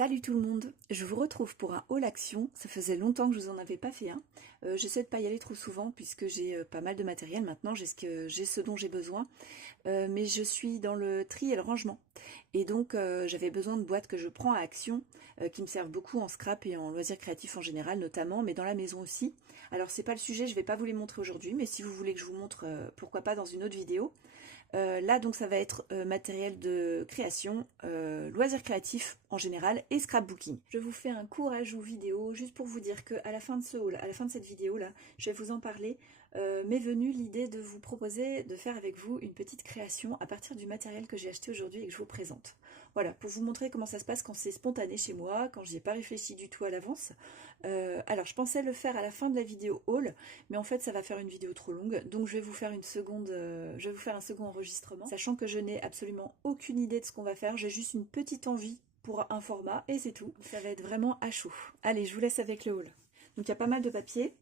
Salut tout le monde, je vous retrouve pour un haul action. Ça faisait longtemps que je vous en avais pas fait un. J'essaie de pas y aller trop souvent puisque j'ai pas mal de matériel maintenant, j'ai ce dont j'ai besoin. Mais je suis dans le tri et le rangement. Et donc j'avais besoin de boîtes que je prends à action, qui me servent beaucoup en scrap et en loisirs créatifs en général notamment, mais dans la maison aussi. Alors c'est pas le sujet, je vais pas vous les montrer aujourd'hui, mais si vous voulez que je vous montre, pourquoi pas dans une autre vidéo. Là donc ça va être matériel de création, loisirs créatifs en général et scrapbooking. Je vous fais un court ajout vidéo juste pour vous dire que à la fin de ce haul, à la fin de cette vidéo là, je vais vous en parler. M'est venue l'idée de vous proposer de faire avec vous une petite création à partir du matériel que j'ai acheté aujourd'hui et que je vous présente. Voilà, pour vous montrer comment ça se passe quand c'est spontané chez moi, quand j'y ai pas réfléchi du tout à l'avance. Alors je pensais le faire à la fin de la vidéo haul, mais en fait ça va faire une vidéo trop longue, donc je vais vous faire je vais vous faire un second enregistrement, sachant que je n'ai absolument aucune idée de ce qu'on va faire, j'ai juste une petite envie pour un format et c'est tout. Ça va être vraiment à chaud. Allez, je vous laisse avec le haul. Donc il y a pas mal de papier.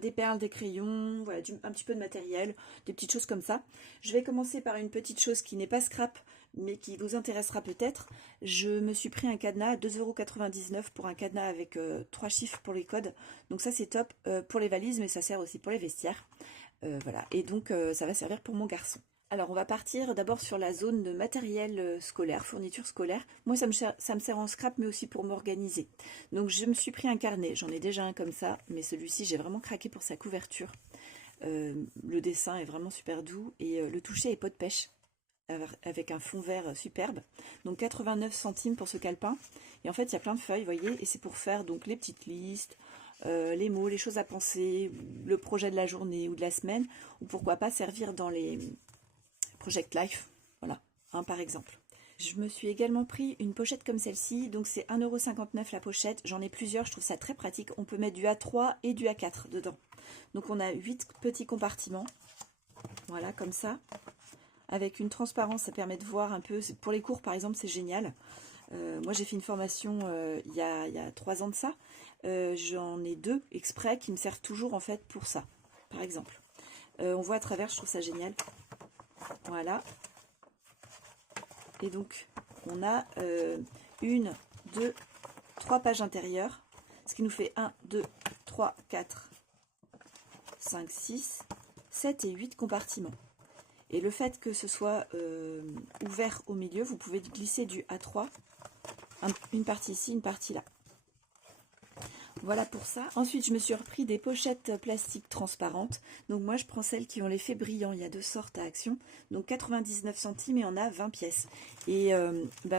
Des perles, des crayons, voilà, un petit peu de matériel, des petites choses comme ça. Je vais commencer par une petite chose qui n'est pas scrap, mais qui vous intéressera peut-être. Je me suis pris un cadenas à 2,99 € pour un cadenas avec 3 chiffres pour les codes. Donc ça c'est top pour les valises, mais ça sert aussi pour les vestiaires. Voilà, et donc ça va servir pour mon garçon. Alors on va partir d'abord sur la zone de matériel scolaire, fourniture scolaire. Moi ça me sert en scrap mais aussi pour m'organiser. Donc je me suis pris un carnet, j'en ai déjà un comme ça, mais celui-ci j'ai vraiment craqué pour sa couverture. Le dessin est vraiment super doux et le toucher est pot de pêche avec un fond vert superbe. Donc 89 centimes pour ce calepin. Et en fait il y a plein de feuilles, vous voyez, et c'est pour faire donc les petites listes, les mots, les choses à penser, le projet de la journée ou de la semaine, ou pourquoi pas servir dans les Project Life, voilà, par exemple. Je me suis également pris une pochette comme celle-ci, donc c'est 1,59 € la pochette, j'en ai plusieurs, je trouve ça très pratique, on peut mettre du A3 et du A4 dedans. Donc on a 8 petits compartiments, voilà, comme ça, avec une transparence, ça permet de voir un peu, pour les cours par exemple c'est génial. Moi j'ai fait une formation il y a 3 ans de ça, j'en ai 2 exprès qui me servent toujours en fait pour ça, par exemple. On voit à travers, je trouve ça génial. Voilà. Et donc, on a 1, 2, 3 pages intérieures, ce qui nous fait 1, 2, 3, 4, 5, 6, 7 et 8 compartiments. Et le fait que ce soit ouvert au milieu, vous pouvez glisser du A3, une partie ici, une partie là. Voilà pour ça. Ensuite, je me suis repris des pochettes plastiques transparentes. Donc moi, je prends celles qui ont l'effet brillant. Il y a 2 sortes à action. Donc 99 centimes et on a 20 pièces. Et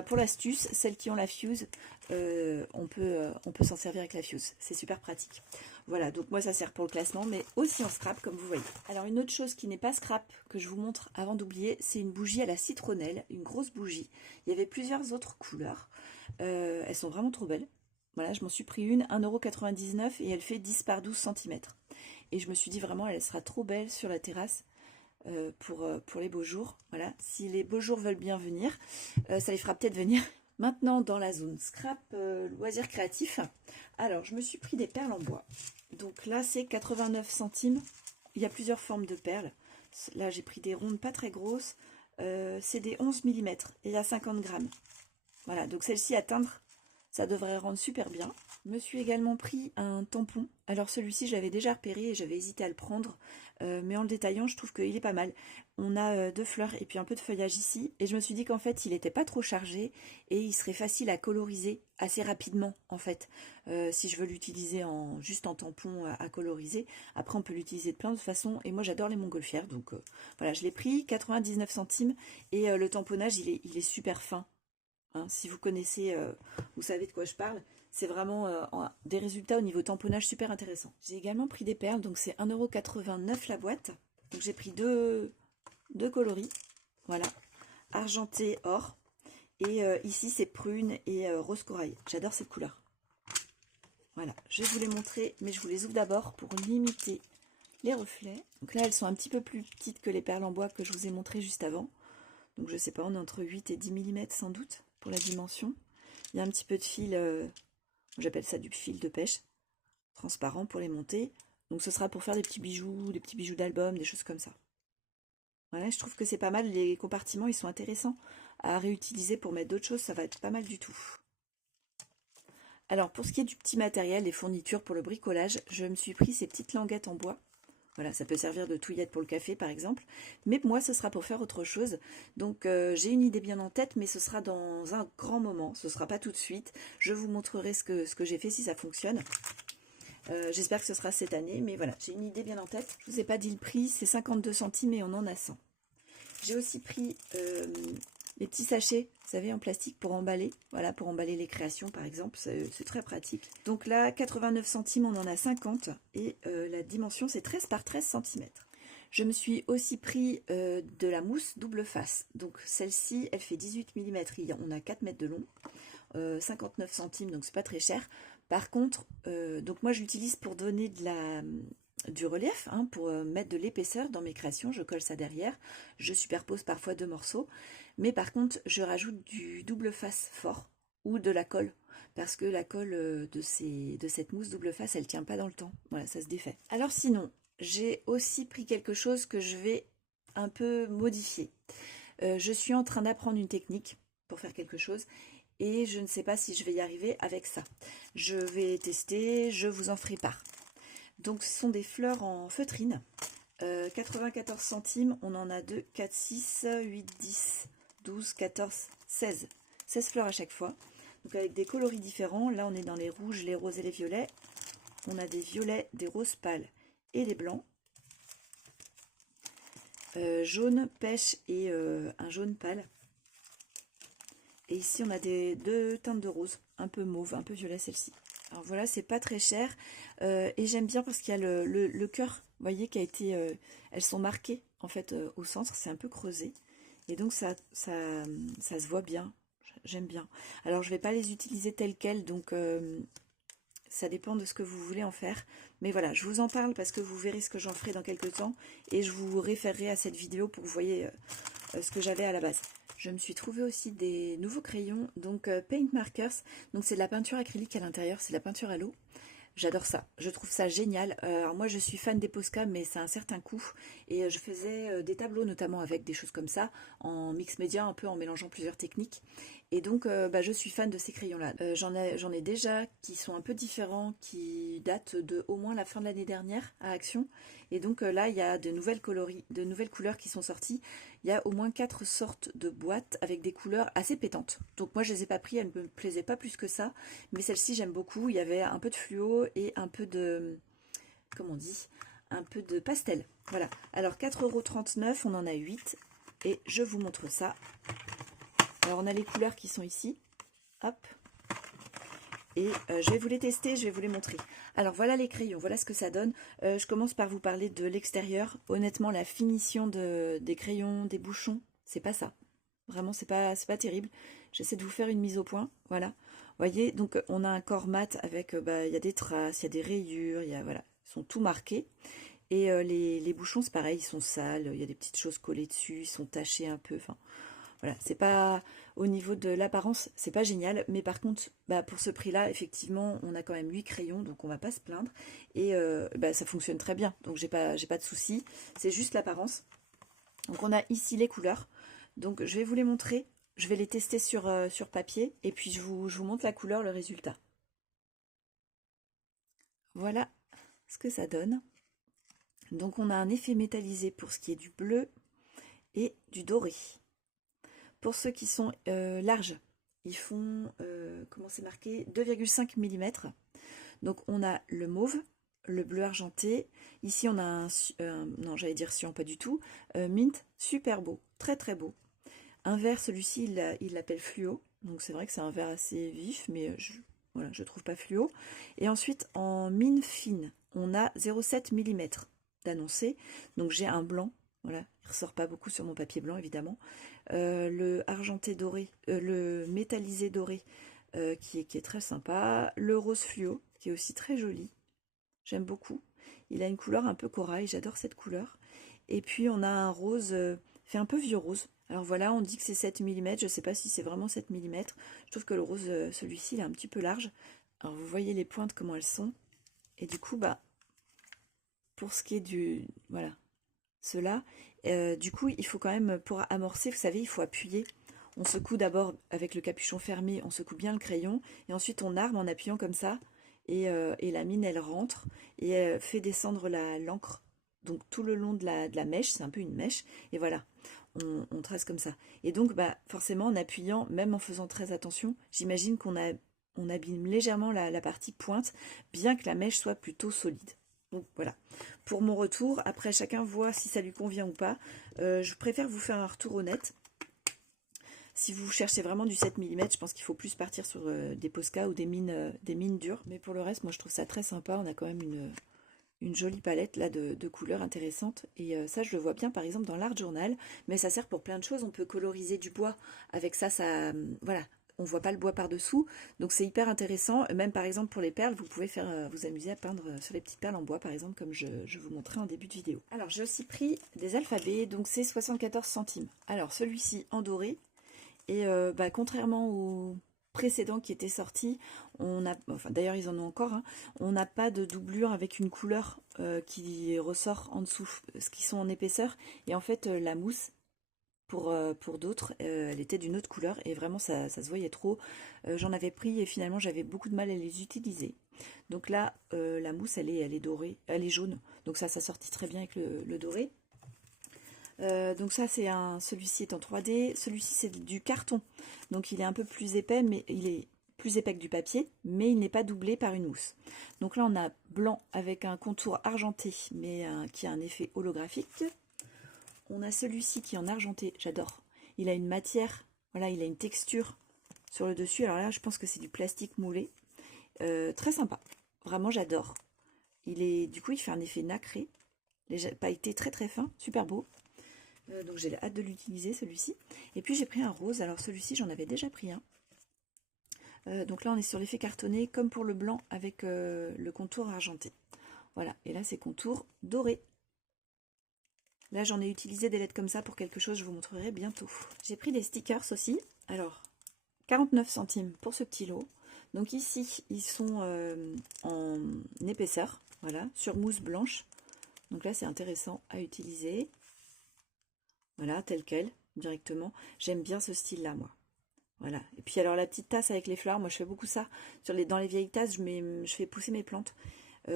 pour l'astuce, celles qui ont la fuse, on peut s'en servir avec la fuse. C'est super pratique. Voilà, donc moi ça sert pour le classement, mais aussi en scrap, comme vous voyez. Alors une autre chose qui n'est pas scrap, que je vous montre avant d'oublier, c'est une bougie à la citronnelle, une grosse bougie. Il y avait plusieurs autres couleurs. Elles sont vraiment trop belles. Voilà, je m'en suis pris une, 1,99 € et elle fait 10 par 12 cm. Et je me suis dit vraiment, elle sera trop belle sur la terrasse pour les beaux jours. Voilà, si les beaux jours veulent bien venir, ça les fera peut-être venir. Maintenant, dans la zone scrap, loisirs créatifs. Alors, je me suis pris des perles en bois. Donc là, c'est 89 centimes. Il y a plusieurs formes de perles. Là, j'ai pris des rondes pas très grosses. C'est des 11 mm et il y a 50 grammes. Voilà, donc celle-ci à teindre, ça devrait rendre super bien. Je me suis également pris un tampon. Alors celui-ci, je l'avais déjà repéré et j'avais hésité à le prendre. Mais en le détaillant, je trouve qu'il est pas mal. On a 2 fleurs et puis un peu de feuillage ici. Et je me suis dit qu'en fait, il n'était pas trop chargé et il serait facile à coloriser assez rapidement, en fait. Si je veux l'utiliser juste en tampon à coloriser. Après, on peut l'utiliser de plein de façons. Et moi, j'adore les montgolfières. Donc voilà, je l'ai pris, 99 centimes. Et le tamponnage, il est super fin. Hein, si vous connaissez, vous savez de quoi je parle. C'est vraiment des résultats au niveau tamponnage super intéressants. J'ai également pris des perles, donc c'est 1,89 € la boîte. Donc j'ai pris deux coloris, voilà, argenté or. Et ici c'est prune et rose corail. J'adore cette couleur. Voilà, je vais vous les montrer, mais je vous les ouvre d'abord pour limiter les reflets. Donc là elles sont un petit peu plus petites que les perles en bois que je vous ai montré juste avant. Donc je sais pas, on est entre 8 et 10 mm sans doute pour la dimension. Il y a un petit peu de fil, j'appelle ça du fil de pêche, transparent pour les monter. Donc ce sera pour faire des petits bijoux d'album, des choses comme ça. Voilà, je trouve que c'est pas mal, les compartiments ils sont intéressants à réutiliser pour mettre d'autres choses, ça va être pas mal du tout. Alors pour ce qui est du petit matériel, les fournitures pour le bricolage, je me suis pris ces petites languettes en bois. Voilà, ça peut servir de touillette pour le café par exemple, mais moi ce sera pour faire autre chose. Donc j'ai une idée bien en tête, mais ce sera dans un grand moment, ce sera pas tout de suite. Je vous montrerai ce que j'ai fait si ça fonctionne. J'espère que ce sera cette année, mais voilà, j'ai une idée bien en tête. Je vous ai pas dit le prix, c'est 52 centimes et on en a 100. J'ai aussi pris les petits sachets, vous savez, en plastique pour emballer. Voilà, pour emballer les créations, par exemple. C'est très pratique. Donc là, 89 centimes, on en a 50. Et la dimension, c'est 13 par 13 cm. Je me suis aussi pris de la mousse double face. Donc celle-ci, elle fait 18 mm. On a 4 mètres de long. 59 centimes, donc c'est pas très cher. Par contre, donc moi, je l'utilise pour donner du relief, hein, pour mettre de l'épaisseur dans mes créations. Je colle ça derrière, je superpose parfois 2 morceaux, mais par contre je rajoute du double face fort ou de la colle, parce que la colle de cette mousse double face, elle tient pas dans le temps. Voilà, ça se défait. Alors sinon, j'ai aussi pris quelque chose que je vais un peu modifier. Je suis en train d'apprendre une technique pour faire quelque chose, et je ne sais pas si je vais y arriver avec ça. Je vais tester, je vous en ferai part. Donc ce sont des fleurs en feutrine, 94 centimes, on en a 2, 4, 6, 8, 10, 12, 14, 16. 16 fleurs à chaque fois, donc avec des coloris différents. Là on est dans les rouges, les roses et les violets. On a des violets, des roses pâles et des blancs. Jaune, pêche et un jaune pâle. Et ici on a deux teintes de rose, un peu mauve, un peu violet celle-ci. Alors voilà, c'est pas très cher et j'aime bien parce qu'il y a le cœur, vous voyez, qui a été, elles sont marquées en fait au centre, c'est un peu creusé et donc ça se voit bien, j'aime bien. Alors je vais pas les utiliser telles quelles, donc ça dépend de ce que vous voulez en faire, mais voilà, je vous en parle parce que vous verrez ce que j'en ferai dans quelques temps et je vous référerai à cette vidéo pour que vous voyez ce que j'avais à la base. Je me suis trouvé aussi des nouveaux crayons, donc Paint Markers, donc c'est de la peinture acrylique à l'intérieur, c'est de la peinture à l'eau. J'adore ça, je trouve ça génial. Alors moi je suis fan des Posca, mais c'est un certain coût. Et je faisais des tableaux notamment avec des choses comme ça, en mix média, un peu en mélangeant plusieurs techniques. Et donc je suis fan de ces crayons-là. J'en ai déjà qui sont un peu différents, qui datent de au moins la fin de l'année dernière à Action. Et donc là il y a de nouvelles couleurs qui sont sorties. Il y a au moins 4 sortes de boîtes avec des couleurs assez pétantes. Donc moi je les ai pas pris, elles ne me plaisaient pas plus que ça. Mais celle-ci j'aime beaucoup. Il y avait un peu de fluo et un peu de, comment on dit, un peu de pastel. Voilà. Alors 4,39 €, on en a 8. Et je vous montre ça. Alors on a les couleurs qui sont ici. Hop. Et je vais vous les tester, je vais vous les montrer. Alors voilà les crayons, voilà ce que ça donne. Je commence par vous parler de l'extérieur. Honnêtement, la finition des crayons, des bouchons, c'est pas ça. Vraiment, c'est pas terrible. J'essaie de vous faire une mise au point. Voilà. Vous voyez, donc on a un corps mat avec, il y a des traces, il y a des rayures, voilà, ils sont tout marqués. Et les bouchons, c'est pareil, ils sont sales, il y a des petites choses collées dessus, ils sont tachés un peu. Enfin, voilà, c'est pas, au niveau de l'apparence, c'est pas génial, mais par contre, pour ce prix-là, effectivement, on a quand même 8 crayons, donc on va pas se plaindre. Et ça fonctionne très bien, donc j'ai pas de soucis. C'est juste l'apparence. Donc on a ici les couleurs. Donc je vais vous les montrer. Je vais les tester sur papier et puis je vous montre la couleur, le résultat. Voilà ce que ça donne. Donc on a un effet métallisé pour ce qui est du bleu et du doré. Pour ceux qui sont larges, ils font, comment c'est marqué, 2,5 mm. Donc on a le mauve, le bleu argenté. Ici on a non j'allais dire cyan, pas du tout. Mint, super beau, très très beau. Un vert, celui-ci il l'appelle fluo. Donc c'est vrai que c'est un vert assez vif, mais voilà, je trouve pas fluo. Et ensuite en mine fine, on a 0,7 mm d'annoncé. Donc j'ai un blanc, voilà, il ressort pas beaucoup sur mon papier blanc évidemment. Le argenté doré, le métallisé doré qui est très sympa. Le rose fluo qui est aussi très joli. J'aime beaucoup. Il a une couleur un peu corail, j'adore cette couleur. Et puis on a un rose, fait un peu vieux rose. Alors voilà, on dit que c'est 7 mm, je ne sais pas si c'est vraiment 7 mm. Je trouve que le rose, celui-ci, il est un petit peu large. Alors vous voyez les pointes, comment elles sont. Et du coup, pour ce qui est voilà, cela, du coup, il faut quand même, pour amorcer, vous savez, il faut appuyer. On secoue d'abord avec le capuchon fermé, on secoue bien le crayon, et ensuite on arme en appuyant comme ça, et la mine elle rentre, et elle fait descendre l'encre, donc tout le long de la mèche, c'est un peu une mèche, et voilà, on trace comme ça. Et donc bah, forcément en appuyant, même en faisant très attention, j'imagine on abîme légèrement la partie pointe, bien que la mèche soit plutôt solide. Donc voilà, pour mon retour, après chacun voit si ça lui convient ou pas. Je préfère vous faire un retour honnête. Si vous cherchez vraiment du 7 mm, je pense qu'il faut plus partir sur des Posca ou des mines dures. Mais pour le reste, moi je trouve ça très sympa. On a quand même une jolie palette là de couleurs intéressantes. Et ça, je le vois bien par exemple dans l'art journal. Mais ça sert pour plein de choses. On peut coloriser du bois. Avec ça, voilà, on voit pas le bois par-dessous. Donc c'est hyper intéressant. Même par exemple pour les perles, vous pouvez vous amuser à peindre sur les petites perles en bois par exemple, comme je vous montrais en début de vidéo. Alors j'ai aussi pris des alphabets. Donc c'est 74 centimes. Alors celui-ci en doré. Et bah, contrairement au précédent qui était sorti, enfin d'ailleurs ils en ont encore, hein, on n'a pas de doublure avec une couleur qui ressort en dessous, ce qui sont en épaisseur. Et en fait la mousse, pour d'autres, elle était d'une autre couleur et vraiment ça se voyait trop. J'en avais pris et finalement j'avais beaucoup de mal à les utiliser. Donc là la mousse elle est dorée, elle est jaune, donc ça sortit très bien avec le doré. Donc ça c'est celui-ci est en 3D, celui-ci c'est du carton, donc il est un peu plus épais, mais il est plus épais que du papier, mais il n'est pas doublé par une mousse. Donc là on a blanc avec un contour argenté, mais qui a un effet holographique. On a celui-ci qui est en argenté, j'adore. Il a une matière, voilà, il a une texture sur le dessus. Alors là je pense que c'est du plastique moulé, très sympa, vraiment j'adore. Du coup il fait un effet nacré, pailleté très très fin, super beau. Donc j'ai hâte de l'utiliser celui-ci. Et puis j'ai pris un rose. Alors celui-ci j'en avais déjà pris un. Donc là on est sur l'effet cartonné comme pour le blanc avec le contour argenté. Voilà, et là c'est contour doré. Là j'en ai utilisé des lettres comme ça pour quelque chose, je vous montrerai bientôt. J'ai pris des stickers aussi. Alors 49 centimes pour ce petit lot. Donc ici ils sont en épaisseur, voilà, sur mousse blanche. Donc là c'est intéressant à utiliser. Voilà, tel quel, directement. J'aime bien ce style-là, moi. Voilà. Et puis alors la petite tasse avec les fleurs, moi je fais beaucoup ça. Dans les vieilles tasses, je fais pousser mes plantes.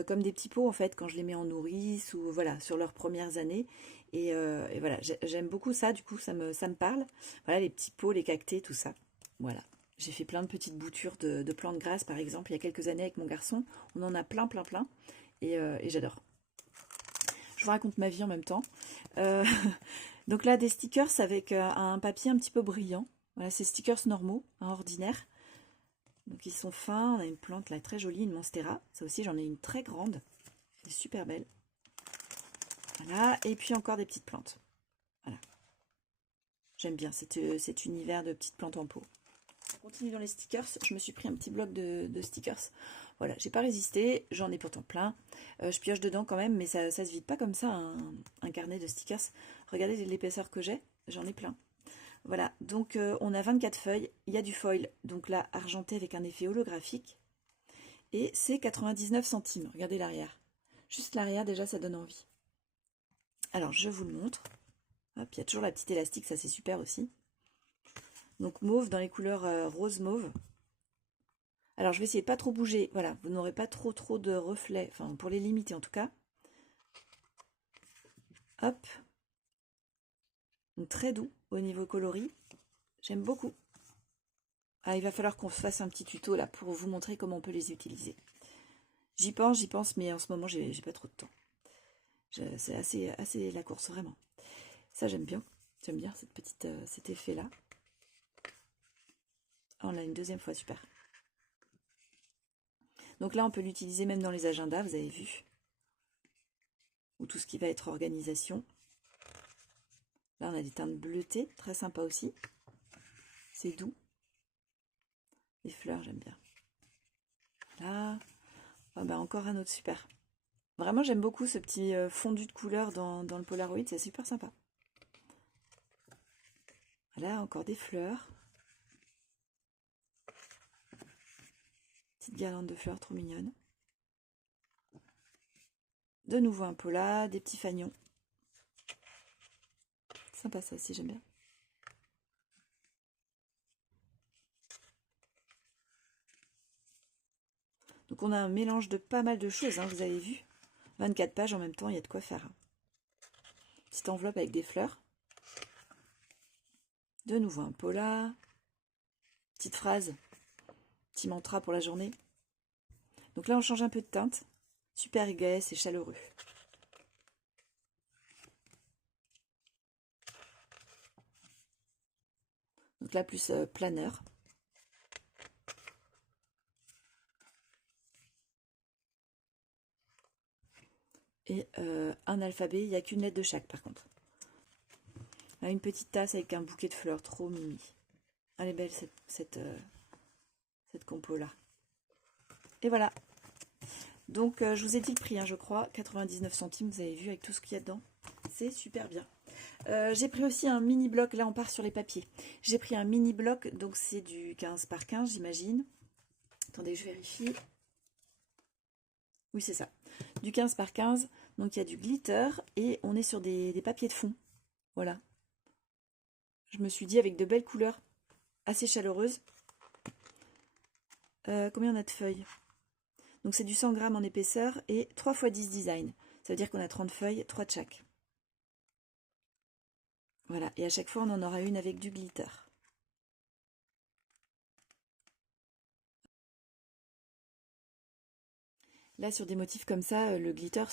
Comme des petits pots en fait, quand je les mets en nourrice ou voilà, sur leurs premières années. Et voilà, j'aime beaucoup ça, du coup ça me parle. Voilà, les petits pots, les cactés, tout ça. Voilà. J'ai fait plein de petites boutures de plantes grasses, par exemple, il y a quelques années avec mon garçon. On en a plein, plein, plein. Et j'adore. Je vous raconte ma vie en même temps. Donc là, des stickers avec un papier un petit peu brillant. Voilà, c'est stickers normaux, ordinaires. Donc ils sont fins. On a une plante là très jolie, une monstera. Ça aussi, j'en ai une très grande. Elle est super belle. Voilà, et puis encore des petites plantes. Voilà. J'aime bien cet univers de petites plantes en pot. On continue dans les stickers. Je me suis pris un petit bloc de stickers. Voilà, j'ai pas résisté. J'en ai pourtant plein. Je pioche dedans quand même, mais ça se vide pas comme ça, un carnet de stickers. Regardez l'épaisseur que j'ai. J'en ai plein. Voilà, donc on a 24 feuilles. Il y a du foil, donc là, argenté avec un effet holographique. Et c'est 99 centimes. Regardez l'arrière. Juste l'arrière, déjà, ça donne envie. Alors, je vous le montre. Hop, il y a toujours la petite élastique, ça c'est super aussi. Donc mauve dans les couleurs rose mauve. Alors je vais essayer de pas trop bouger. Voilà, vous n'aurez pas trop de reflets, enfin pour les limiter en tout cas. Hop. Donc très doux au niveau coloris. J'aime beaucoup. Ah, il va falloir qu'on fasse un petit tuto là pour vous montrer comment on peut les utiliser. J'y pense, mais en ce moment j'ai pas trop de temps. C'est assez la course vraiment. Ça j'aime bien. J'aime bien cet effet là. Ah, on l'a une deuxième fois, super. Donc là on peut l'utiliser même dans les agendas, vous avez vu. Ou tout ce qui va être organisation. Là on a des teintes bleutées, très sympa aussi. C'est doux. Les fleurs j'aime bien. Là, ah bah encore un autre super. Vraiment j'aime beaucoup ce petit fondu de couleur dans le Polaroid, c'est super sympa. Là encore des fleurs. Petite guirlande de fleurs trop mignonne. De nouveau un pola, des petits fagnons. Sympa ça aussi, j'aime bien. Donc on a un mélange de pas mal de choses, hein, vous avez vu. 24 pages en même temps, il y a de quoi faire. Petite enveloppe avec des fleurs. De nouveau un polar. Petite phrase. Petit mantra pour la journée. Donc là on change un peu de teinte. Super gai, c'est chaleureux. Donc là plus planeur. Et un alphabet, il n'y a qu'une lettre de chaque par contre. Là, une petite tasse avec un bouquet de fleurs, trop mimi. Elle est belle cette compo là. Et voilà. Donc je vous ai dit le prix, hein, je crois, 99 centimes, vous avez vu avec tout ce qu'il y a dedans. C'est super bien. J'ai pris aussi un mini bloc, là on part sur les papiers. J'ai pris un mini bloc, donc c'est du 15 par 15 j'imagine. Attendez, je vérifie. Oui, c'est ça. Du 15 par 15, donc il y a du glitter et on est sur des papiers de fond. Voilà. Je me suis dit avec de belles couleurs, assez chaleureuses. Combien on a de feuilles? Donc c'est du 100 grammes en épaisseur et 3 x 10 design. Ça veut dire qu'on a 30 feuilles, 3 de chaque. Voilà, et à chaque fois on en aura une avec du glitter. Là, sur des motifs comme ça, le glitter,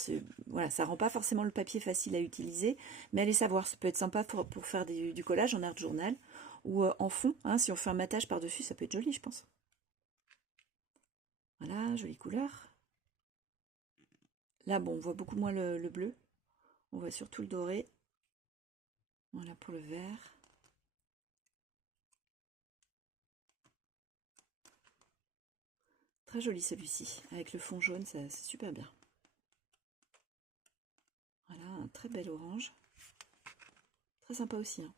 voilà, ça rend pas forcément le papier facile à utiliser, mais allez savoir, ça peut être sympa pour faire du collage en art journal ou en fond, hein, si on fait un matage par-dessus, ça peut être joli, je pense. Voilà, jolie couleur. Là, bon, on voit beaucoup moins le bleu, on voit surtout le doré. Voilà pour le vert. Très joli celui-ci, avec le fond jaune, c'est super bien. Voilà, un très bel orange. Très sympa aussi. Hein.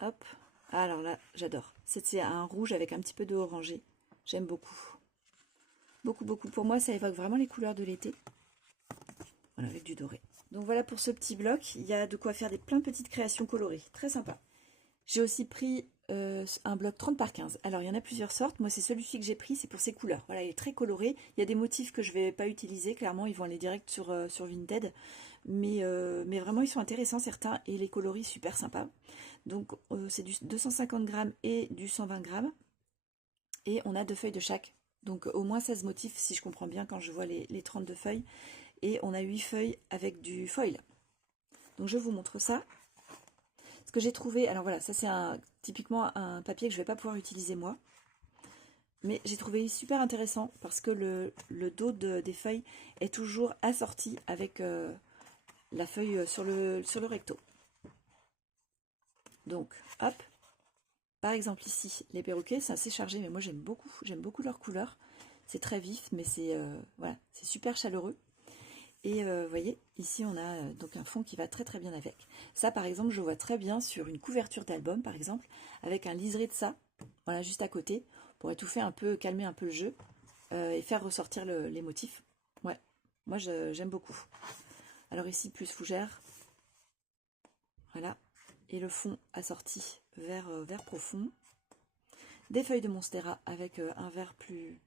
Hop. Ah, alors là, j'adore. C'est un rouge avec un petit peu de orangé. J'aime beaucoup. Beaucoup, beaucoup. Pour moi, ça évoque vraiment les couleurs de l'été. Voilà, avec du doré. Donc voilà pour ce petit bloc. Il y a de quoi faire plein de petites créations colorées. Très sympa. J'ai aussi pris un bloc 30 par 15. Alors, il y en a plusieurs sortes. Moi, c'est celui-ci que j'ai pris. C'est pour ses couleurs. Voilà, il est très coloré. Il y a des motifs que je ne vais pas utiliser. Clairement, ils vont aller direct sur Vinted. Mais vraiment, ils sont intéressants, certains. Et les coloris, super sympas. Donc, c'est du 250 grammes et du 120 grammes. Et on a 2 feuilles de chaque. Donc, au moins 16 motifs, si je comprends bien, quand je vois les 32 feuilles. Et on a 8 feuilles avec du foil. Donc, je vous montre ça. Ce que j'ai trouvé, alors voilà, ça c'est typiquement un papier que je ne vais pas pouvoir utiliser moi. Mais j'ai trouvé super intéressant parce que le dos des feuilles est toujours assorti avec la feuille sur le recto. Donc, hop. Par exemple ici, les perroquets, c'est assez chargé, mais moi j'aime beaucoup leur couleur. C'est très vif, mais c'est voilà, c'est super chaleureux. Et vous voyez, ici on a donc un fond qui va très très bien avec. Ça par exemple, je vois très bien sur une couverture d'album par exemple, avec un liseré de ça, voilà, juste à côté, pour étouffer un peu, calmer un peu le jeu, et faire ressortir les motifs. Ouais, moi j'aime beaucoup. Alors ici, plus fougère, voilà, et le fond assorti vert profond. Des feuilles de Monstera avec un vert plus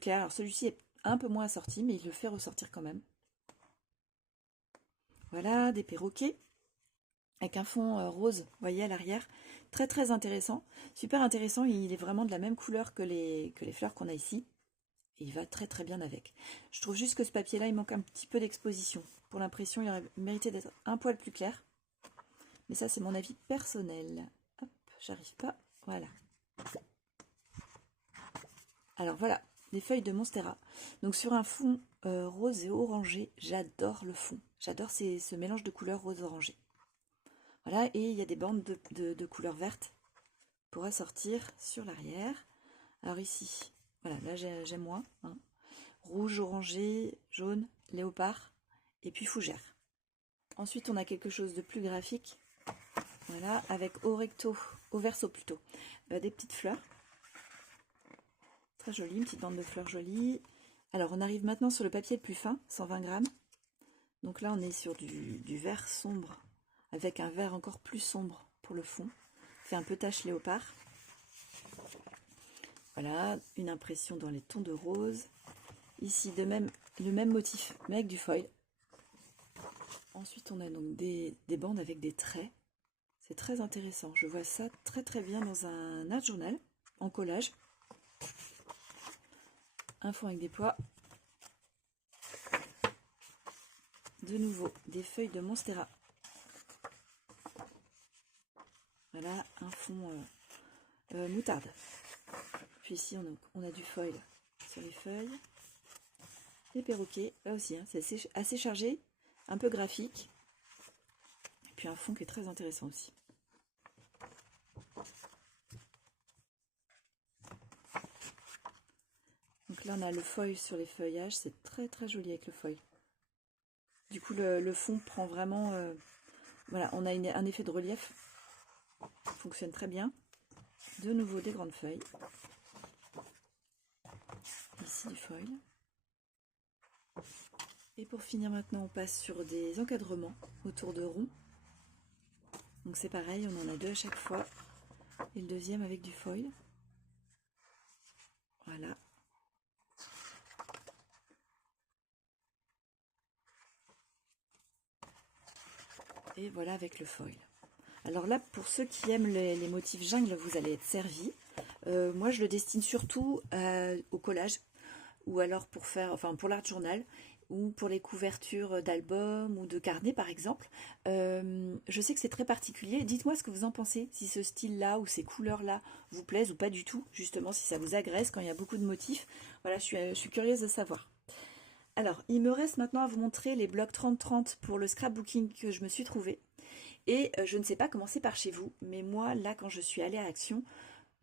clair. Alors celui-ci est un peu moins assorti, mais il le fait ressortir quand même. Voilà, des perroquets avec un fond rose, vous voyez à l'arrière. Très très intéressant, super intéressant. Il est vraiment de la même couleur que les fleurs qu'on a ici. Et il va très très bien avec. Je trouve juste que ce papier-là, il manque un petit peu d'exposition. Pour l'impression, il aurait mérité d'être un poil plus clair. Mais ça, c'est mon avis personnel. Hop, j'arrive pas. Voilà. Alors voilà, des feuilles de Monstera. Donc sur un fond rose et orangé, j'adore le fond. J'adore ce mélange de couleurs rose-orangé. Voilà, et il y a des bandes de couleur verte pour assortir sur l'arrière. Alors ici, voilà, là j'aime moins. Hein. Rouge, orangé, jaune, léopard et puis fougère. Ensuite, on a quelque chose de plus graphique. Voilà, avec au verso plutôt, des petites fleurs. Très jolie, une petite bande de fleurs jolie. Alors, on arrive maintenant sur le papier le plus fin, 120 grammes. Donc là, on est sur du vert sombre, avec un vert encore plus sombre pour le fond. Fait un peu tache léopard. Voilà, une impression dans les tons de rose. Ici, le même motif, mais avec du foil. Ensuite, on a donc des bandes avec des traits. C'est très intéressant. Je vois ça très très bien dans un art journal, en collage. Un fond avec des pois. De nouveau, des feuilles de Monstera. Voilà, un fond moutarde. Puis ici, on a du foil sur les feuilles. Les perroquets, là aussi, hein, c'est assez chargé, un peu graphique. Et puis un fond qui est très intéressant aussi. Donc là, on a le foil sur les feuillages. C'est très très joli avec le foil. Du coup, le fond prend vraiment... voilà, on a un effet de relief. Ça fonctionne très bien. De nouveau, des grandes feuilles. Ici, du foil. Et pour finir maintenant, on passe sur des encadrements autour de ronds. Donc c'est pareil, on en a deux à chaque fois. Et le deuxième avec du foil. Voilà. Et voilà avec le foil. Alors là, pour ceux qui aiment les motifs jungle, vous allez être servis. Moi, je le destine surtout au collage, ou alors pour l'art journal, ou pour les couvertures d'albums ou de carnets, par exemple. Je sais que c'est très particulier. Dites-moi ce que vous en pensez, si ce style-là ou ces couleurs-là vous plaisent ou pas du tout, justement, si ça vous agresse quand il y a beaucoup de motifs. Voilà, je suis curieuse de savoir. Alors, il me reste maintenant à vous montrer les blocs 30-30 pour le scrapbooking que je me suis trouvé. Et je ne sais pas comment c'est par chez vous, mais moi, là, quand je suis allée à Action,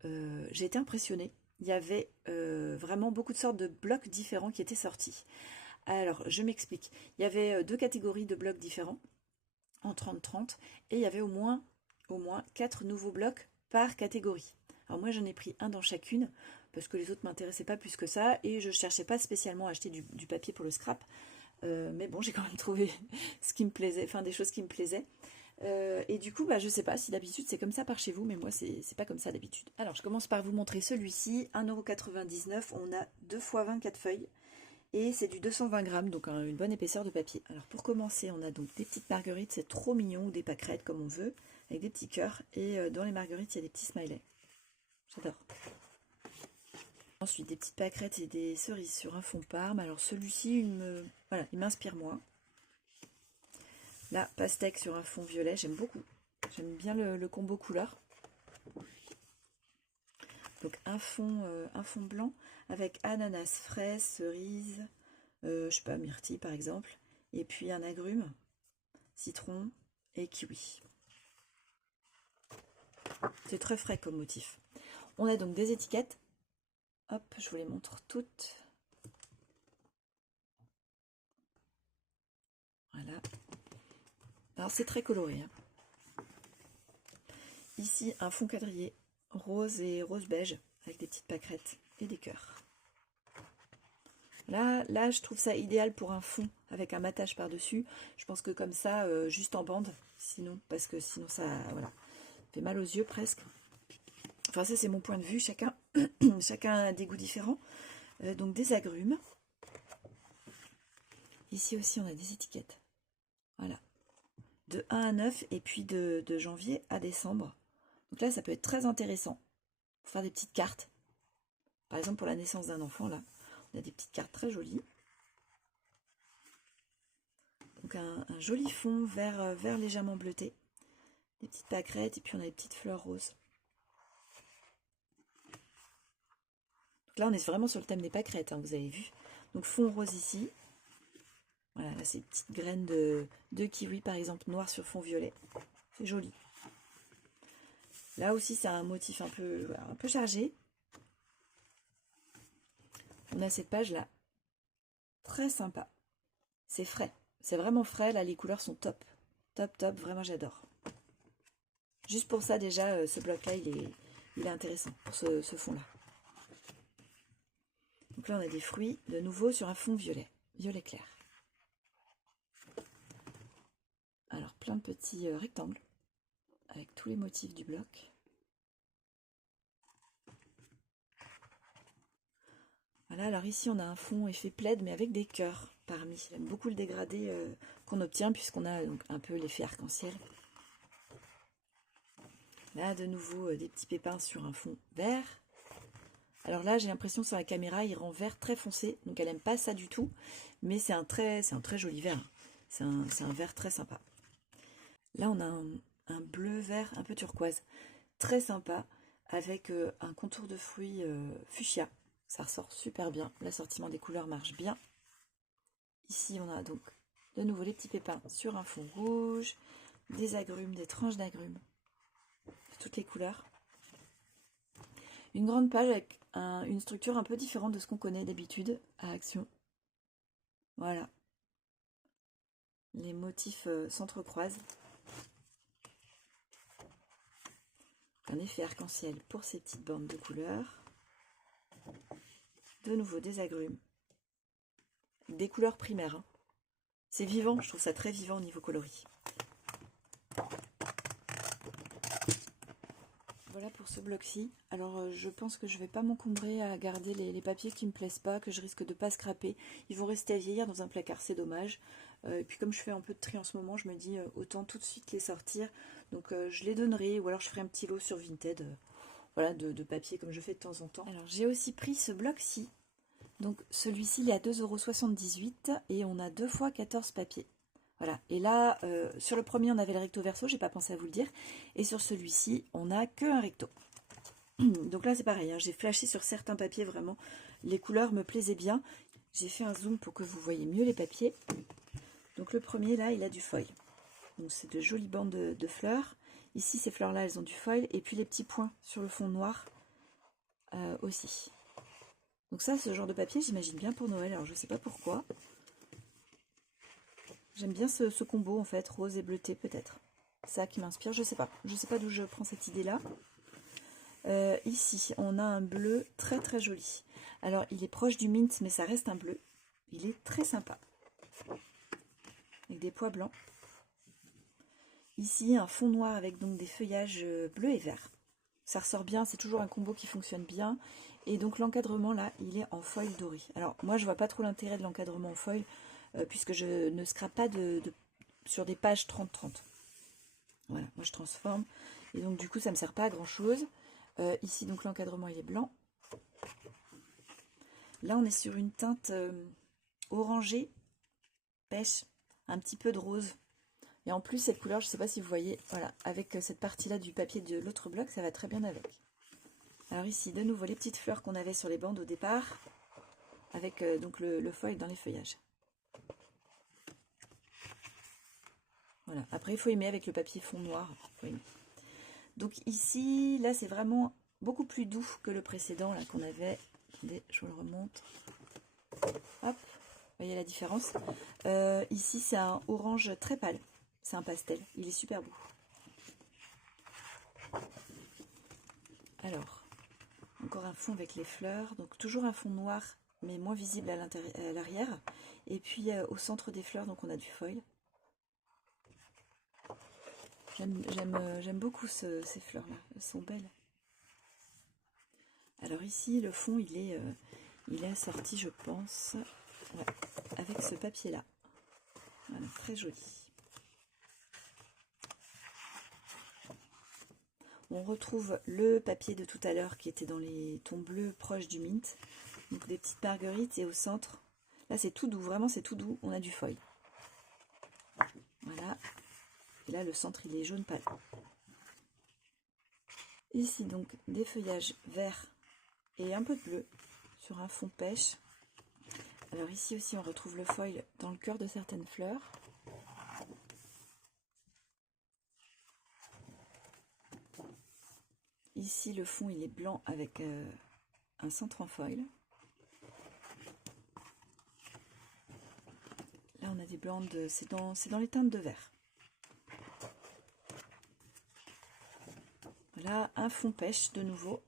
j'ai été impressionnée. Il y avait vraiment beaucoup de sortes de blocs différents qui étaient sortis. Alors, je m'explique. Il y avait deux catégories de blocs différents en 30-30 et il y avait au moins 4 nouveaux blocs par catégorie. Alors moi, j'en ai pris un dans chacune parce que les autres ne m'intéressaient pas plus que ça et je ne cherchais pas spécialement à acheter du papier pour le scrap. Mais bon, j'ai quand même trouvé ce qui me plaisait, enfin des choses qui me plaisaient. Et du coup, je sais pas si d'habitude c'est comme ça par chez vous, mais moi c'est pas comme ça d'habitude. Alors je commence par vous montrer celui-ci, 1,99 €, on a 2 x 24 feuilles, et c'est du 220 grammes, donc une bonne épaisseur de papier. Alors pour commencer, on a donc des petites marguerites, c'est trop mignon, ou des pâquerettes comme on veut, avec des petits cœurs, et dans les marguerites il y a des petits smileys. J'adore. Ensuite des petites pâquerettes et des cerises sur un fond parme. Alors celui-ci, il m'inspire moins. Là, pastèque sur un fond violet, j'aime beaucoup. J'aime bien le combo couleur. Donc un fond blanc avec ananas, fraise, cerise, je sais pas, myrtille par exemple. Et puis un agrume, citron et kiwi. C'est très frais comme motif. On a donc des étiquettes. Hop, je vous les montre toutes. Voilà. Alors c'est très coloré. Hein. Ici, un fond quadrillé rose et rose beige avec des petites pâquerettes et des cœurs. Là, je trouve ça idéal pour un fond avec un matage par-dessus. Je pense que comme ça, juste en bande, parce que sinon ça fait mal aux yeux presque. Enfin, ça c'est mon point de vue, chacun a des goûts différents. Donc des agrumes. Ici aussi, on a des étiquettes. Voilà. De 1 à 9 et puis de janvier à décembre. Donc là, ça peut être très intéressant pour faire des petites cartes. Par exemple, pour la naissance d'un enfant, là, on a des petites cartes très jolies. Donc un joli fond vert légèrement bleuté. Des petites pâquerettes et puis on a des petites fleurs roses. Donc là, on est vraiment sur le thème des pâquerettes, hein, vous avez vu. Donc fond rose ici. Voilà, là, ces petites graines de kiwi, par exemple, noir sur fond violet. C'est joli. Là aussi, c'est un motif un peu chargé. On a cette page-là. Très sympa. C'est frais. C'est vraiment frais. Là, les couleurs sont top. Top, top. Vraiment, j'adore. Juste pour ça, déjà, ce bloc-là, il est intéressant pour ce fond-là. Donc là, on a des fruits, de nouveau, sur un fond violet. Violet clair. Alors, plein de petits rectangles avec tous les motifs du bloc. Voilà, alors ici on a un fond effet plaid mais avec des cœurs parmi. J'aime beaucoup le dégradé qu'on obtient puisqu'on a donc un peu l'effet arc-en-ciel. Là de nouveau des petits pépins sur un fond vert. Alors là j'ai l'impression sur la caméra il rend vert très foncé, donc elle n'aime pas ça du tout, mais c'est un très joli vert. C'est un vert très sympa. Là on a un bleu vert un peu turquoise, très sympa, avec un contour de fruits fuchsia. Ça ressort super bien, l'assortiment des couleurs marche bien. Ici on a donc de nouveau les petits pépins sur un fond rouge, des agrumes, des tranches d'agrumes, de toutes les couleurs. Une grande page avec une structure un peu différente de ce qu'on connaît d'habitude à Action. Voilà. Les motifs s'entrecroisent. Un effet arc-en-ciel pour ces petites bandes de couleurs. De nouveau des agrumes. Des couleurs primaires. Hein. C'est vivant, je trouve ça très vivant au niveau coloris. Voilà pour ce bloc-ci. Alors je pense que je ne vais pas m'encombrer à garder les papiers qui ne me plaisent pas, que je risque de ne pas scraper. Ils vont rester à vieillir dans un placard, c'est dommage. Et puis comme je fais un peu de tri en ce moment, je me dis autant tout de suite les sortir. Donc je les donnerai ou alors je ferai un petit lot sur Vinted. Voilà, de papier comme je fais de temps en temps. Alors j'ai aussi pris ce bloc-ci. Donc celui-ci il est à 2,78 € et on a 2 x 14 papiers. Voilà, et là, sur le premier, on avait le recto verso, j'ai pas pensé à vous le dire. Et sur celui-ci, on n'a qu'un recto. Donc là, c'est pareil, hein, j'ai flashé sur certains papiers, vraiment. Les couleurs me plaisaient bien. J'ai fait un zoom pour que vous voyez mieux les papiers. Donc le premier, là, il a du foil. Donc c'est de jolies bandes de fleurs. Ici, ces fleurs-là, elles ont du foil. Et puis les petits points sur le fond noir aussi. Donc ça, ce genre de papier, j'imagine bien pour Noël. Alors je sais pas pourquoi. J'aime bien ce combo en fait, rose et bleuté peut-être. Ça qui m'inspire, je sais pas. Je sais pas d'où je prends cette idée-là. Ici, on a un bleu très très joli. Alors, il est proche du mint, mais ça reste un bleu. Il est très sympa. Avec des pois blancs. Ici, un fond noir avec donc des feuillages bleus et verts. Ça ressort bien, c'est toujours un combo qui fonctionne bien. Et donc l'encadrement là, il est en foil doré. Alors, moi je vois pas trop l'intérêt de l'encadrement en foil. Puisque je ne scrape pas sur des pages 30-30. Voilà, moi je transforme. Et donc du coup, ça ne me sert pas à grand chose. Ici, donc l'encadrement, il est blanc. Là, on est sur une teinte orangée, pêche, un petit peu de rose. Et en plus, cette couleur, je ne sais pas si vous voyez, voilà, avec cette partie-là du papier de l'autre bloc, ça va très bien avec. Alors ici, de nouveau, les petites fleurs qu'on avait sur les bandes au départ, avec donc le foil dans les feuillages. Voilà. Après, il faut aimer avec le papier fond noir. Donc ici, là, c'est vraiment beaucoup plus doux que le précédent là qu'on avait. Attendez, je vous le remonte. Hop, vous voyez la différence. Ici, c'est un orange très pâle. C'est un pastel. Il est super beau. Alors, encore un fond avec les fleurs. Donc toujours un fond noir, mais moins visible à l'arrière. Et puis au centre des fleurs, donc on a du foil. J'aime beaucoup ces fleurs-là, elles sont belles. Alors ici, le fond, il est assorti, je pense, ouais, avec ce papier-là. Voilà, très joli. On retrouve le papier de tout à l'heure qui était dans les tons bleus proches du mint. Donc des petites marguerites et au centre, là c'est tout doux, vraiment c'est tout doux, on a du foil. Voilà. Et là, le centre, il est jaune pâle. Ici, donc, des feuillages verts et un peu de bleu sur un fond pêche. Alors ici aussi, on retrouve le foil dans le cœur de certaines fleurs. Ici, le fond, il est blanc avec un centre en foil. Là, on a des blancs c'est dans les teintes de vert. Voilà, un fond pêche de nouveau.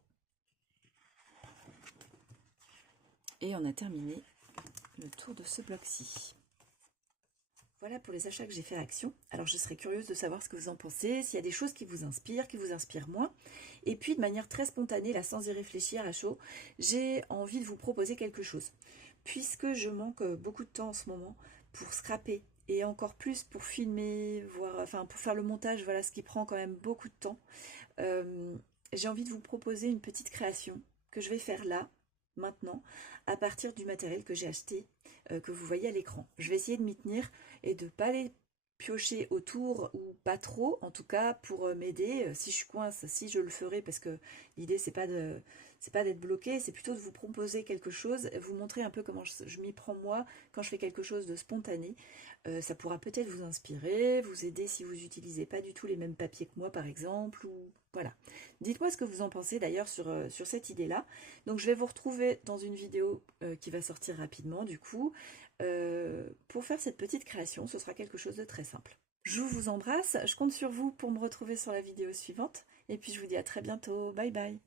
Et on a terminé le tour de ce bloc-ci. Voilà pour les achats que j'ai fait à Action. Alors je serais curieuse de savoir ce que vous en pensez, s'il y a des choses qui vous inspirent moins. Et puis de manière très spontanée, là sans y réfléchir à chaud, j'ai envie de vous proposer quelque chose. Puisque je manque beaucoup de temps en ce moment pour scraper et encore plus pour filmer, enfin pour faire le montage, voilà ce qui prend quand même beaucoup de temps. J'ai envie de vous proposer une petite création que je vais faire là, maintenant, à partir du matériel que j'ai acheté, que vous voyez à l'écran. Je vais essayer de m'y tenir et de ne pas les piocher autour ou pas trop, en tout cas pour m'aider. Si je coince, si je le ferai, parce que l'idée c'est pas d'être bloqué, c'est plutôt de vous proposer quelque chose, vous montrer un peu comment je m'y prends moi quand je fais quelque chose de spontané. Ça pourra peut-être vous inspirer, vous aider si vous n'utilisez pas du tout les mêmes papiers que moi par exemple, ou voilà. Dites-moi ce que vous en pensez d'ailleurs sur cette idée-là. Donc je vais vous retrouver dans une vidéo qui va sortir rapidement du coup, pour faire cette petite création. Ce sera quelque chose de très simple. Je vous embrasse, je compte sur vous pour me retrouver sur la vidéo suivante, et puis je vous dis à très bientôt, bye bye.